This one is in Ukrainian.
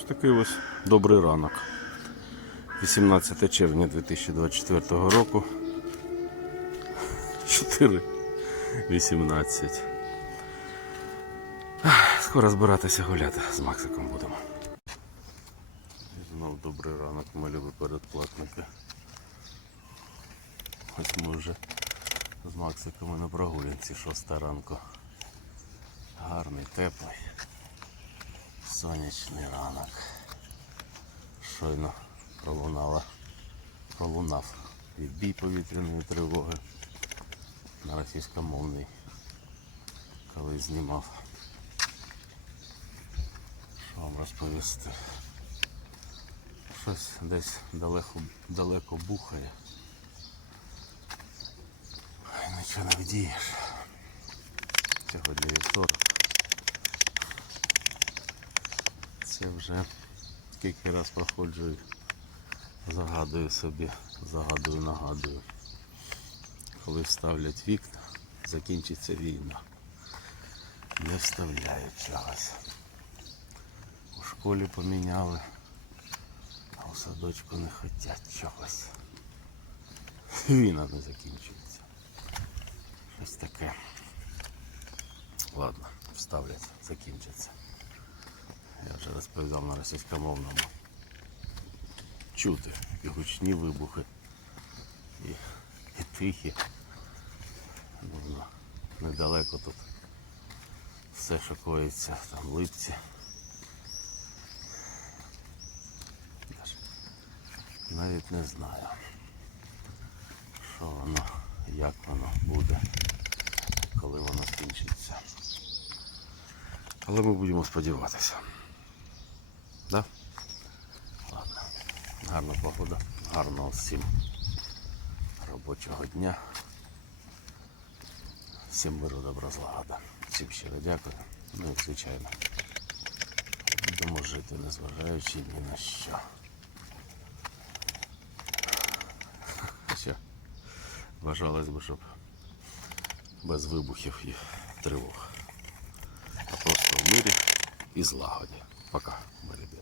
Ось такий ось добрий ранок. 18 червня 2024 року. 4.18. Скоро збиратися гуляти з Максиком будемо. І Знов добрий ранок, мої любі передплатники. Ось ми вже з Максиком і на прогулянці 6 ранку. Гарний, теплий, сонячний ранок. Щойно пролунала, пролунав відбій повітряної тривоги на російськомовний, коли знімав. Що вам розповісти? Щось десь далеко, далеко бухає. Нічого не вдієш. Сьогодні вівторок. Це вже скільки раз проходжу і загадую собі, загадую, нагадую. Коли вставлять вікна, закінчиться війна. Не вставляють чогось. У школі поміняли, а у садочку не хочуть чогось. Війна не закінчується. Щось таке. Ладно, вставлять, закінчиться. Я вже розповідав на російськомовному. Чути і гучні вибухи, і, і тихі. Ну, недалеко тут все що коїться, там липці. Навіть не знаю, що воно, як воно буде, коли воно скінчиться. Але ми будемо сподіватися. Да? Ладно. Гарна погода, гарного всім робочого дня. Всім миру, добра злагода. Всім щиро дякую. Ну і звичайно. Будемо жити, незважаючи ні на що. Що? Бажалось би, щоб без вибухів і тривог. А просто в мирі і злагоді. Пока, мої.